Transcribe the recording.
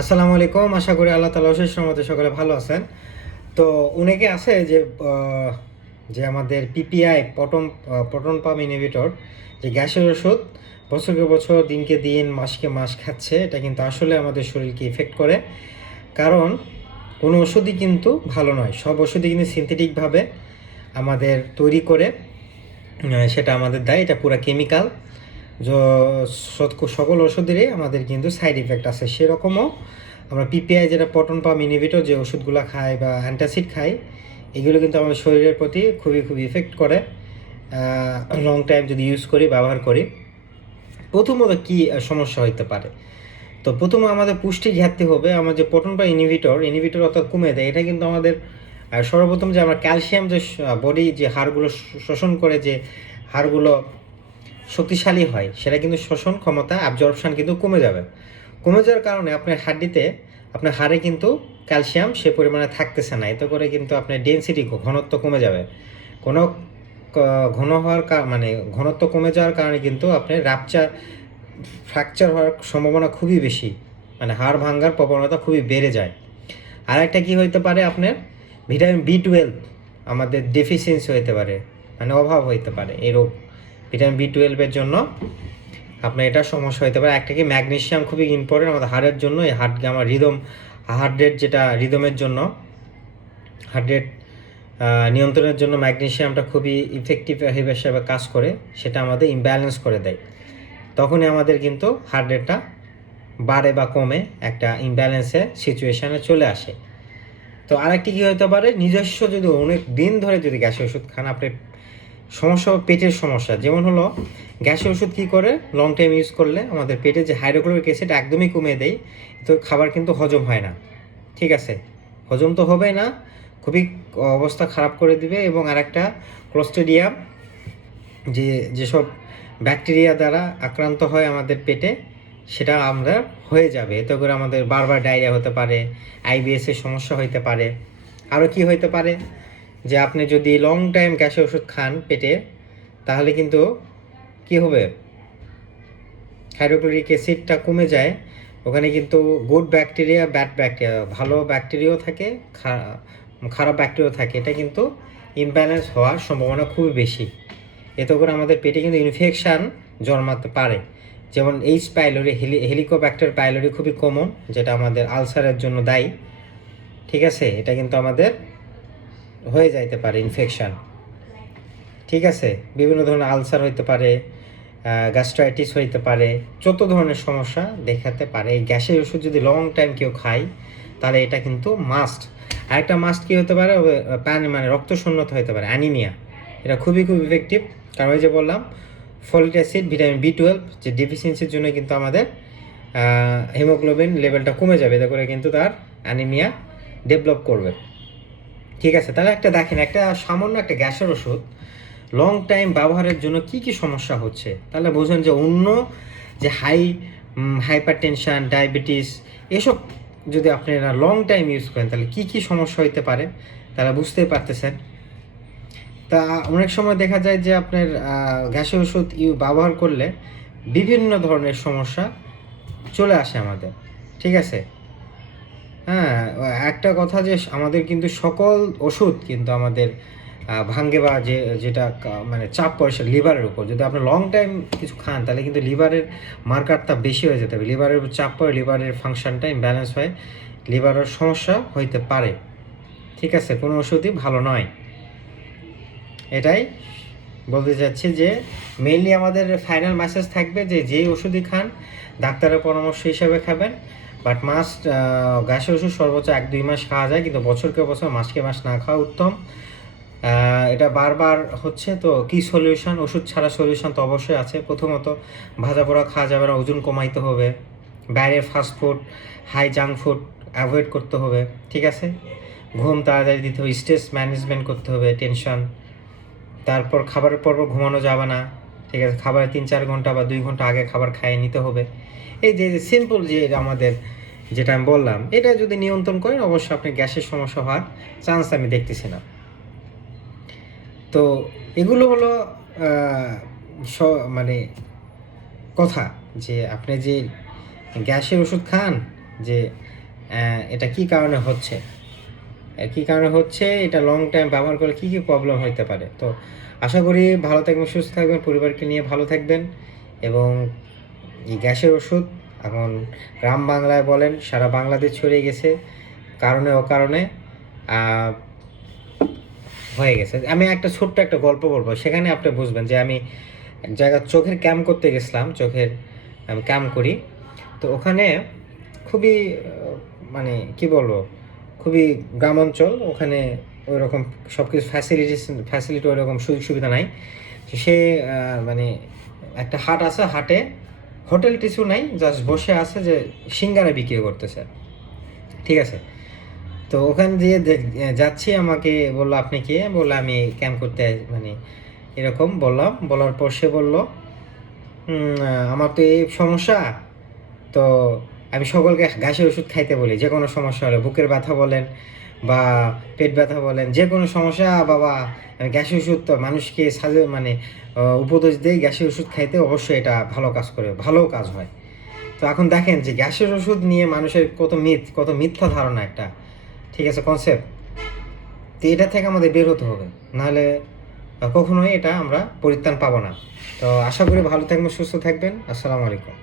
আসসালামু আলাইকুম। আশা করি আল্লাহ তাআলা অশেষ রহমতে সকলে ভালো আছেন। তো অনেকে আছে যে আমাদের পিপিআই প্রোটন পাম্প ইনহিবিটর যে গ্যাসের ওষুধ বছরকে বছর দিনকে দিন মাসকে মাস খাচ্ছে। এটা কিন্তু আসলে আমাদের শরীরকে ইফেক্ট করে। কারণ কোনো ওষুধই কিন্তু ভালো নয়। সব ওষুধই কিন্তু সিনথেটিকভাবে আমাদের তৈরি করে সেটা আমাদের দেয়। এটা পুরা কেমিক্যাল। সকল ওষুধেরই আমাদের কিন্তু সাইড ইফেক্ট আছে। সেরকমও আমরা পিপিআই যেটা প্রোটন পাম্প ইনহিবিটর যে ওষুধগুলো খাই বা অ্যান্টাসিড খাই, এগুলো কিন্তু আমাদের শরীরের প্রতি খুবই ইফেক্ট করে লং টাইম যদি ইউজ করি, ব্যবহার করি। প্রথমত কী সমস্যা হইতে পারে? তো প্রথমে আমাদের পুষ্টি ঘাটতি হবে। আমার যে প্রোটন পাম্প ইনহিবিটর অর্থাৎ কমে দেয়। এটা কিন্তু আমাদের সর্বপ্রথম যে আমরা ক্যালসিয়াম যে বডি যে হাড়গুলো শোষণ করে, যে হাড়গুলো শক্তিশালী হয়, সেটা কিন্তু শোষণ ক্ষমতা অ্যাবজর্পশন কিন্তু কমে যাবে। কমে যাওয়ার কারণে আপনার হাড্ডিতে, আপনার হাড়ে কিন্তু ক্যালসিয়াম সে পরিমাণে থাকতেছে না। এতে করে কিন্তু আপনার ডেনসিটি ঘনত্ব কমে যাবে। কোনো ঘন হওয়ার মানে ঘনত্ব কমে যাওয়ার কারণে কিন্তু আপনার ফ্র্যাকচার হওয়ার সম্ভাবনা খুবই বেশি, মানে হাড় ভাঙার প্রবণতা খুবই বেড়ে যায়। আর একটা কী হইতে পারে, আপনার ভিটামিন বি 12 আমাদের ডেফিসিয়েন্সি হইতে পারে, মানে অভাব হইতে পারে। এই রোগ ভিটামিন বি 12-এর জন্য আপনার এটা সমস্যা হতে পারে। একটা কি ম্যাগনেসিয়াম খুবই ইম্পর্টেন্ট আমাদের হাড়ের জন্য। এই আমার হার্ট রেট যেটা রিদমের জন্য, হার্ট রেট নিয়ন্ত্রণের জন্য ম্যাগনেসিয়ামটা খুবই ইফেক্টিভ হিসেবে কাজ করে। সেটা আমাদের ইমব্যালেন্স করে দেয়। তখনই আমাদের কিন্তু হার্ট রেটটা বাড়ে বা কমে একটা ইমব্যালেন্সের সিচুয়েশানে চলে আসে। তো আরেকটি কী হতে পারে, নিজস্ব যদি অনেক দিন ধরে যদি গ্যাসের ওষুধ খান, আপনি সমস্যা পেটের সমস্যা, যেমন হলো গ্যাসের ওষুধ কী করে, লং টাইম ইউজ করলে আমাদের পেটে যে হাইড্রোক্লোরিক অ্যাসিড একদমই কমিয়ে দেয়। তো খাবার কিন্তু হজম হয় না। ঠিক আছে, হজম তো হবেই না, খুবই অবস্থা খারাপ করে দিবে। এবং আরেকটা ক্লোস্ট্রিডিয়াম যেসব ব্যাকটেরিয়া দ্বারা আক্রান্ত হয় আমাদের পেটে, সেটা আমরা হয়ে যাবে। এতে করে আমাদের বারবার ডায়রিয়া হতে পারে, আইবিএসের সমস্যা হইতে পারে। আরও কি হইতে পারে, যে আপনি যদি লং টাইম গ্যাসের ওষুধ খান পেটে, তাহলে কিন্তু কি হবে, হাইড্রোক্লোরিক অ্যাসিডটা কমে যায়। ওখানে কিন্তু গুড ব্যাকটেরিয়া, ব্যাড ব্যাকটেরিয়া, ভালো ব্যাকটেরিয়াও থাকে, খারাপ ব্যাকটেরিয়াও থাকে। এটা কিন্তু ইমব্যালেন্স হওয়ার সম্ভাবনা খুবই বেশি। এতে করে আমাদের পেটে কিন্তু ইনফেকশান জন্মাতে পারে। যেমন এইচ পাইলোরি, হেলিকোব্যাক্টার পাইলোরি খুবই কমন, যেটা আমাদের আলসারের জন্য দায়ী। ঠিক আছে, এটা কিন্তু আমাদের হয়ে যাইতে পারে ইনফেকশান। ঠিক আছে, বিভিন্ন ধরনের আলসার হইতে পারে, গ্যাস্ট্রাইটিস হইতে পারে, যত ধরনের সমস্যা দেখাতে পারে। এই গ্যাসের ওষুধ যদি লং টাইম কেউ খায়, তাহলে এটা কিন্তু মাস্ট। আরেকটা মাস্ট কী হতে পারে, মানে রক্তশূন্যতা হতে পারে, অ্যানিমিয়া। এটা খুবই ইফেক্টিভ। কারণ ওই যে বললাম, ফলিক অ্যাসিড, ভিটামিন বি 12 যে ডেফিসিয়েন্সির জন্য কিন্তু আমাদের হিমোগ্লোবিন লেভেলটা কমে যাবে। এতে করে কিন্তু তার অ্যানিমিয়া ডেভেলপ করবে। ঠিক আছে, তাহলে একটা দেখেন, একটা সামান্য একটা গ্যাসের ওষুধ লং টাইম ব্যবহারের জন্য কি কি সমস্যা হচ্ছে, তাহলে বোঝেন যে অন্য যে হাইপার টেনশান, ডায়াবেটিস, এসব যদি আপনারা লং টাইম ইউজ করেন, তাহলে কি কি সমস্যা হইতে পারে, তাহলে বুঝতেই পারতেছেন। তা অনেক সময় দেখা যায় যে আপনার গ্যাসের ওষুধ ব্যবহার করলে বিভিন্ন ধরনের সমস্যা চলে আসে আমাদের। ঠিক আছে, হ্যাঁ, একটা কথা যে আমাদের কিন্তু সকল ওষুধ কিন্তু আমাদের ভাঙ্গে, বা যেটা মানে চাপ পড়ে সে লিভারের উপর। যদি আপনি লং টাইম কিছু খান, তাহলে কিন্তু লিভারের মার্কারটা বেশি হয়ে যেতে হবে। লিভারের উপর চাপ পড়ে লিভারের ফাংশনটা ইমব্যালেন্স হয়, লিভারের সমস্যা হইতে পারে। ঠিক আছে, কোনো ওষুধই ভালো নয়। এটাই বলতে চাচ্ছি যে মেইনলি আমাদের ফাইনাল মেসেজ থাকবে যে যেই ওষুধই খান ডাক্তারের পরামর্শ হিসাবে খাবেন। বাট মাস্ট, গ্যাসের ওষুধ সর্বোচ্চ 1-2 মাস খাওয়া যায়, কিন্তু বছরকে বছর মাসকে মাস না খাওয়া উত্তম। এটা বারবার হচ্ছে, তো কি সলিউশন? ওষুধ ছাড়া সলিউশন তো অবশ্যই আছে। প্রথমত, ভাজা পোড়া খাওয়া যাবে না, ওজন কমাইতে হবে। বাইরের fast food, high junk food avoid করতে হবে। ঠিক আছে, ঘুম তাড়াতাড়ি দিতে হবে, স্ট্রেস ম্যানেজমেন্ট করতে হবে, টেনশন। তারপর খাবারের পর ঘুমানো যাবে না। ঠিক আছে, খাবারের 3-4 ঘন্টা বা 2 ঘন্টা আগে খাবার খাইয়ে নিতে হবে। এই যে সিম্পল যে আমাদের যেটা আমি বললাম, এটা যদি নিয়ন্ত্রণ করেন, অবশ্যই আপনি গ্যাসের সমস্যা হওয়ার চান্স আমি দেখতেছি না। তো এগুলো হলো মানে কথা, যে আপনি যে গ্যাসের ওষুধ খান, যে এটা কি কারণে হচ্ছে, কী কারণে হচ্ছে, এটা লং টাইম ব্যবহার করলে কী কী প্রবলেম হতে পারে। তো আশা করি ভালো থাকবেন, সুস্থ থাকবেন, পরিবারকে নিয়ে ভালো থাকবেন। এবং এই গ্যাসের ওষুধ এখন গ্রাম বাংলায় বলেন সারা বাংলাদেশ ছড়িয়ে গেছে, কারণে অকারণে হয়ে গেছে। আমি একটা ছোট্ট একটা গল্প বলবো, সেখানে আপনি বুঝবেন যে আমি এক জায়গায় চোখের ক্যাম্প করতে গেছিলাম, চোখের আমি ক্যাম্প করি। তো ওখানে খুবই মানে কি বলবো, খুবই গ্রাম অঞ্চল, ওখানে ওই রকম সব কিছু ফ্যাসিলিটি ওই রকম সুযোগ সুবিধা নাই। তো সে মানে একটা হাট আছে, হাটে হোটেল কিছু নাই, জাস্ট বসে আছে যে সিঙ্গারা বিক্রি করতেছে, ঠিক আছে। তো ওখান দিয়ে যাচ্ছি, আমাকে বললো আপনি কে, বললো আমি ক্যাম্প করতে মানে এরকম বললাম। বলার পর সে বললো আমার তো এই সমস্যা, তো আমি সকলকে ঘাসের ওষুধ খাইতে বলি, যে কোনো সমস্যা হলে, বুকের ব্যথা বলেন বা পেট ব্যথা বলেন, যে কোনো সমস্যা বাবা, আমি গ্যাসের ওষুধ তো মানুষকে মানে উপদেশ দিই গ্যাসের ওষুধ খাইতে, অবশ্যই এটা ভালো কাজ করে, ভালো কাজ হয়। তো এখন দেখেন যে গ্যাসের ওষুধ নিয়ে মানুষের কত মিথ্যা ধারণা একটা, ঠিক আছে, কনসেপ্ট। তো এটা থেকে আমাদের বের হতে হবে, নাহলে কখনোই এটা আমরা পরিত্রাণ পাবো না। তো আশা করি ভালো থাকবেন, সুস্থ থাকবেন। আসসালামু আলাইকুম।